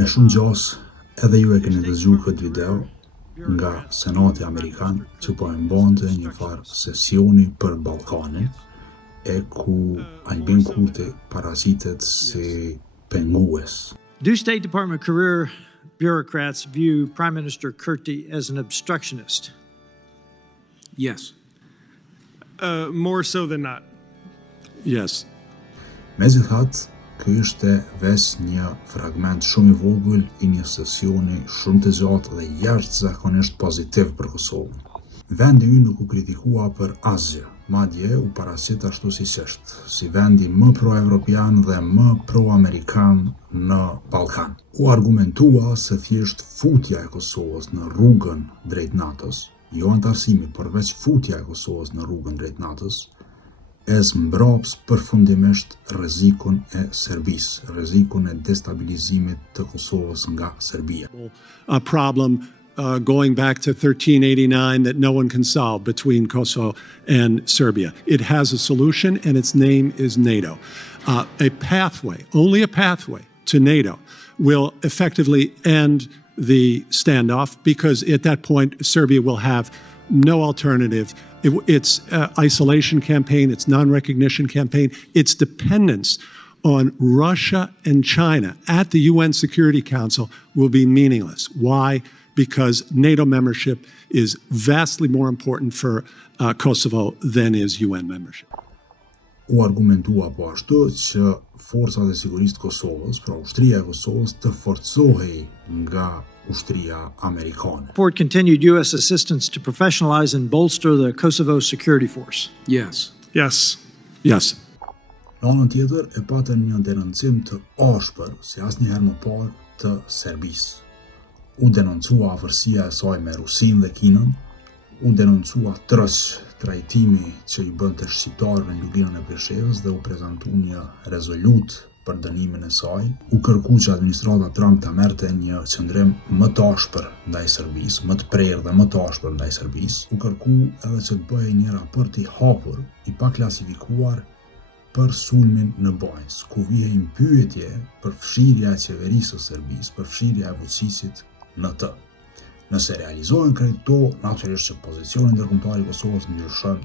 Me shumë gjas, edhe ju e keni dëgjuar këtë video nga Senati Amerikan që po e mbante një farë sesioni për Ballkanin e ku Albin Kurti paraqitet si pengues. Do State Department career bureaucrats view Prime Minister Kurti as an obstructionist? Yes. More so than not. Yes. Megjithatë, ky ishte veç një fragment shumë i vogël i një sesioni shumë të gjatë dhe jashtëzakonisht pozitiv për Kosovën. Vendi ynë nuk u kritikua për asgjë, madje u paraqit ashtu siç është, si vendi më pro-evropian dhe më pro-amerikan në Ballkan. U argumentua se thjesht futja e Kosovës në rrugën drejt NATO-s, jo antarësimi, por veç futja e Kosovës në rrugën drejt NATO-s, e zmbraps përfundimisht rrezikun e Serbisë, rrezikun e destabilizimit të Kosovës nga Serbia. A problem going back to 1389 that no one can solve between Kosovo and Serbia. It has a solution and its name is NATO. A pathway, only a pathway to NATO will effectively end the standoff because at that point Serbia will have no alternative. Its isolation campaign, its non-recognition campaign, its dependence on Russia and China at the UN Security Council will be meaningless. Why? Because NATO membership is vastly more important for Kosovo than is UN membership. U argumentua po ashtu që forcat e sigurisë të Kosovës, pra ushtria e Kosovës, të forcohej nga ushtria amerikane. Ford continued U.S. assistance to professionalize and bolster the Kosovo security force. Yes. Yes. Yes. Në anën tjetër, e patën një denoncim të ashpër, si asnjëherë më parë, të Serbisë. U denoncua afërsia e saj me Rusinë dhe Kinën, u denoncua tërësh trajtimi që i bënte shqiptarëve në Lugrinën e Prishevës dhe u prezantu një rezolut për dënimin e saj. U kërku që administrata Trump të merrte një qëndrim më të ashpër ndaj Serbisë, më të prerë dhe më të ashpër ndaj Serbisë. U kërku edhe që të bëhej një raport i hapur, i paklasifikuar për sulmin në Bajs, ku vihej pyetje për fshirja e qeverisë së Serbisë, për fshirja e Vučićit në të. Nëse realizohen këto, natyrisht që pozicioni ndërkombëtar i Kosovës ndryshon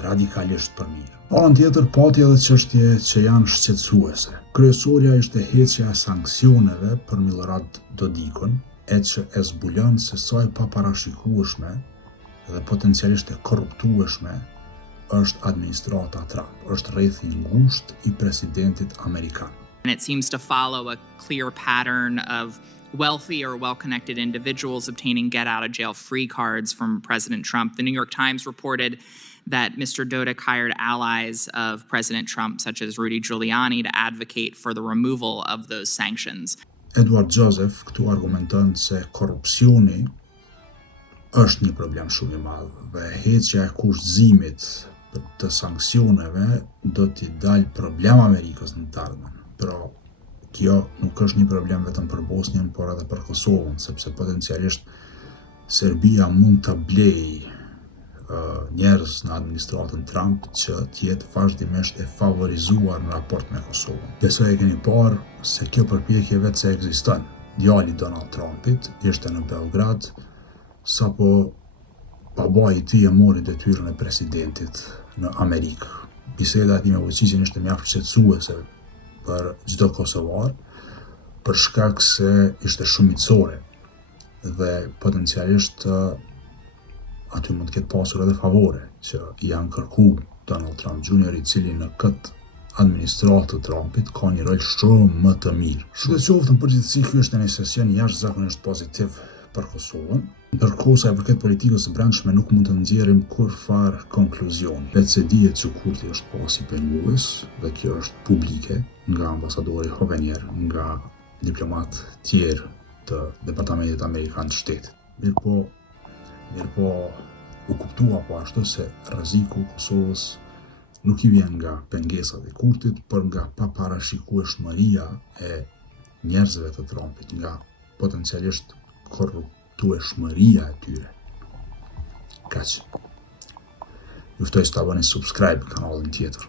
radikalisht për mirë. Anën tjetër, pati edhe çështje që janë shqetësuese. Kryesorja ishte heqja e sanksioneve për Milorad Dodikun, e që e zbulon se sa e paparashikueshme dhe potencialisht e korruptueshme është administrata Trump, është rrethi i ngushtë i presidentit amerikan. And it seems to follow a clear pattern of wealthy or well-connected individuals obtaining get-out-of-jail-free cards from President Trump. The New York Times reported that Mr. Dodik hired allies of President Trump, such as Rudy Giuliani, to advocate for the removal of those sanctions. Edward Joseph këtu argumenton se korrupsioni është një problem shumë i madh dhe heqja e kushtëzimit të sanksioneve do t'i dalë problem Amerikës në të ardhmen. Pero kjo nuk është një problem vetëm për Bosnjën, por edhe për Kosovën, sepse potencialisht Serbia mund të blejë njerëz në administratën Trump që t'jetë vazhdimisht e favorizuar në raport me Kosovën. Besoj e keni parë se kjo përpjekje vetë se ekziston. Djali Donald Trumpit ishte në Beograd sapo babai i tij e mori detyrën e presidentit në Amerikë. Biseda e tij me Vučićin ishte mjaft shqetësuese për çdo kosovar, për shkak se ishte shumicore dhe potencialisht aty mund të ketë pasur edhe favore që janë kërku Donald Trump Jr., i cili në këtë administratë të Trumpit ka një rol shumë më të mirë. Shkëtë qoftë në përgjithësi, ky është një sesion jashtëzakonisht pozitiv për Kosovën, ndërkohë sa i përket politikës së brendshme nuk mund të nxjerrim kurrfarë konkluzioni. Vetë se dihet që Kurti është pasi pengues dhe kjo është publike nga ambasadori Hovenier, nga diplomat tjerë të Departamentit Amerikan të Shtetit. Mirëpo u kuptua po ashtu se rreziku i Kosovës nuk i vjen nga pengesat e Kurtit, por nga paparashikueshmëria e njerëzve të Trumpit, nga potencialisht korruptueshmëria e tyre. Kaq. Ju ftoj të bëni subscribe kanalin tjetër.